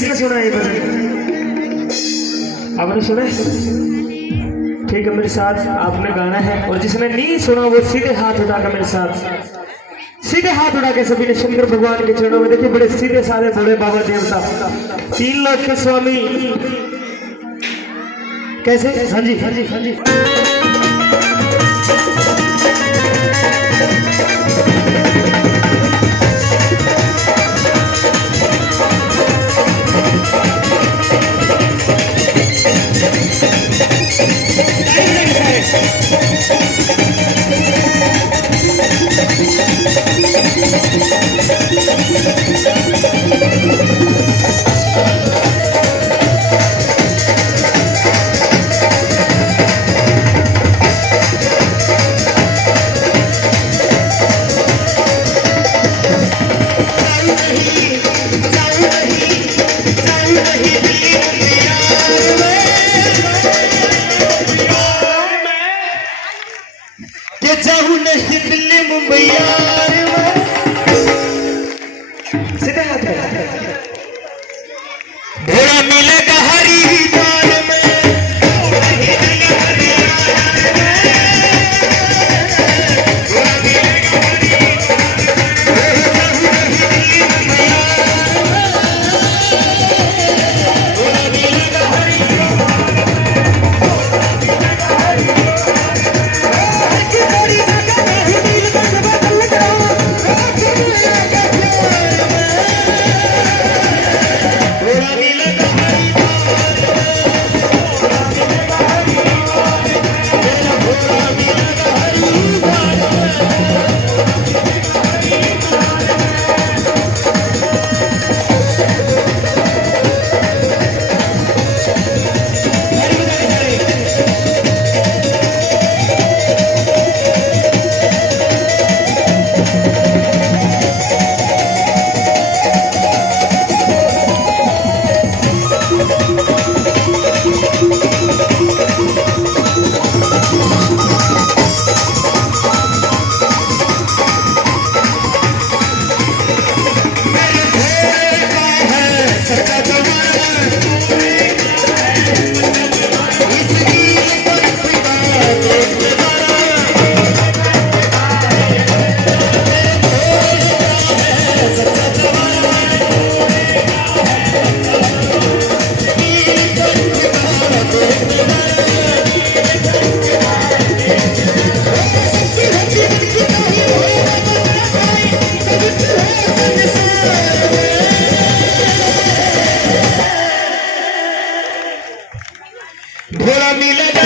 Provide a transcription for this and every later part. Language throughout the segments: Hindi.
किसने सुना है ये भजन? आपने सुना है? ठीक है, मेरे साथ आपने गाना है, और जिसने नहीं सुना वो सीधे हाथ उठाकर मेरे साथ, सीधे हाथ उठा के सभी ने शंकर भगवान के चरणों में, देखिए बड़े सीधे साधे भोले बाबा देवता, तीन लोक के स्वामी। कैसे? हाँ जी हाँ जी हाँ जी। जाऊं नहीं दिल्ली मुंबई यार सीधे हाथ भोला मिलेगा हरिद्वार में, भोला मिलेगा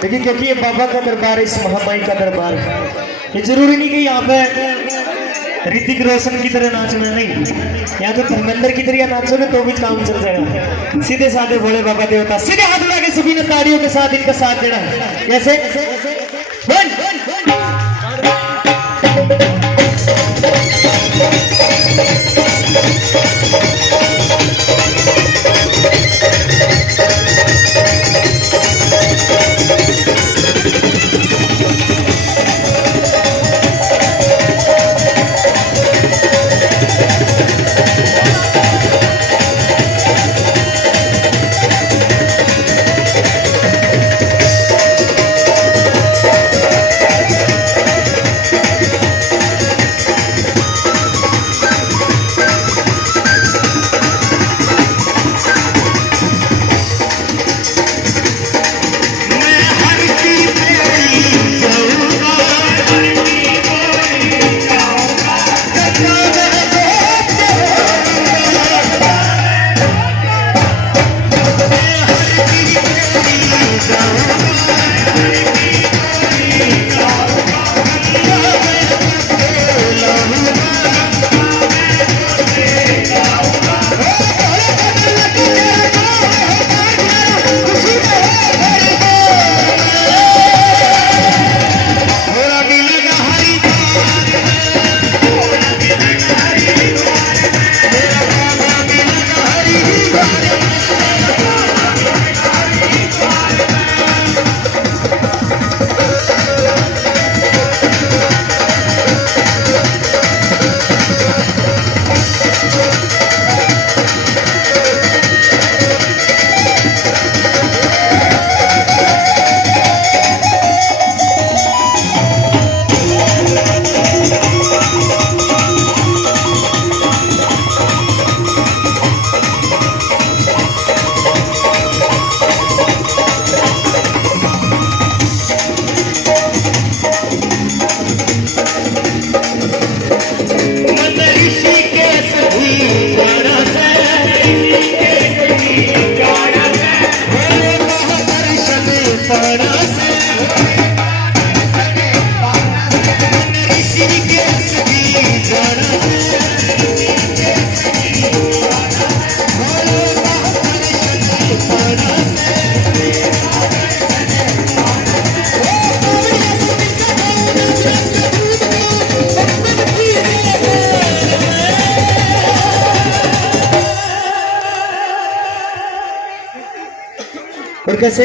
देखिए, क्योंकि ये बाबा का दरबार है, इस महामाई का दरबार है। ये जरूरी नहीं कि यहाँ पे ऋतिक रोशन की तरह नाचना, नहीं, यहाँ तो धर्मेंद्र की तरह नाचो ना तो भी काम चल जाएगा। सीधे साधे भोले बाबा देवता, सीधे हाथ उठा के सभी ने ताड़ियों के साथ इनका साथ देना है। कैसे? और कैसे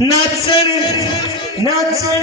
नाचन नाचन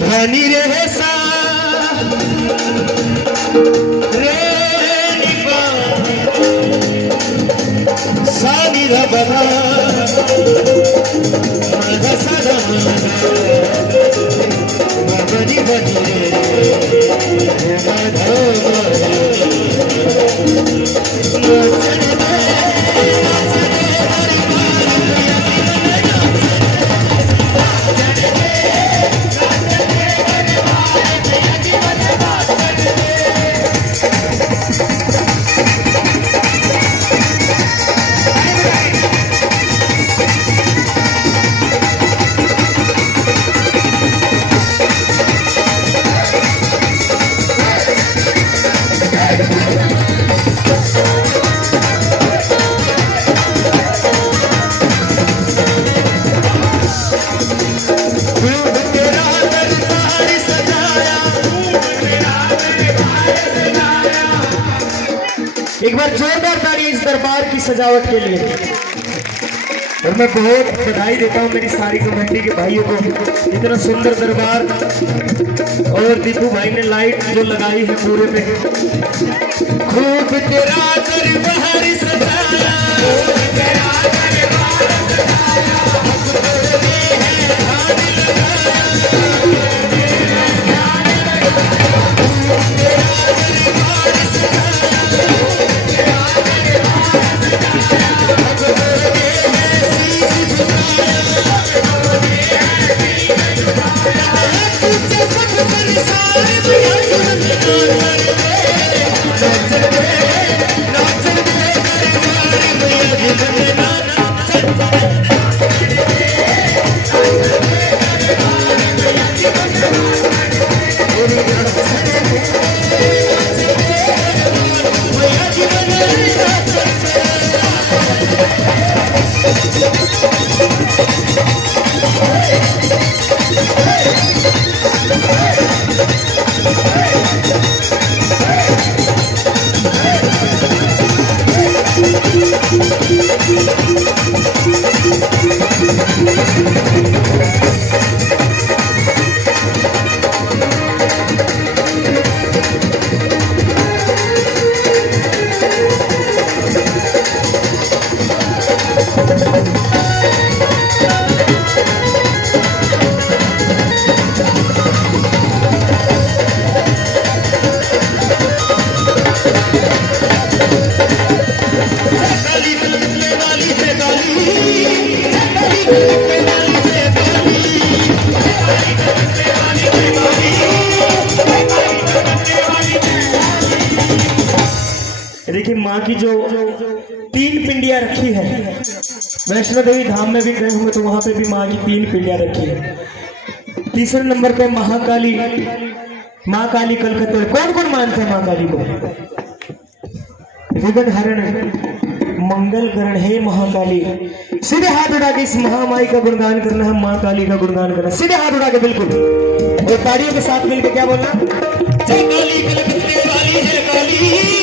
धनी रे सा रे निपा सानी रबना मगा सदा बनी बनी रे एक बार जोरदार ताली इस दरबार की सजावट के लिए। और मैं बहुत बधाई देता हूँ मेरी सारी कमेटी के भाइयों को, इतना सुंदर दरबार। और दीपू भाई ने लाइट जो लगाई है पूरे में, खूब तेरा दरबार सजाया, माँ की जो 3 पिंडियां रखी है, वैष्णो देवी धाम में भी गए होंगे तो वहां पे भी माँ की 3 पिंडियां रखी है। तीसरे नंबर पे महाकाली, माँ काली कलकत्ते। कौन कौन मानते हैं माँ काली को? विघ्न हरण मंगल करण हे महाकाली। सीधे हाथ उठा के इस महामाई का गुणगान करना है, माँ काली का गुणगान करना। सीधे हाथ उठा के बिल्कुल, और ताड़ियों के साथ मिलकर क्या बोलना? जय काली कलकत्ते वाली, जय काली।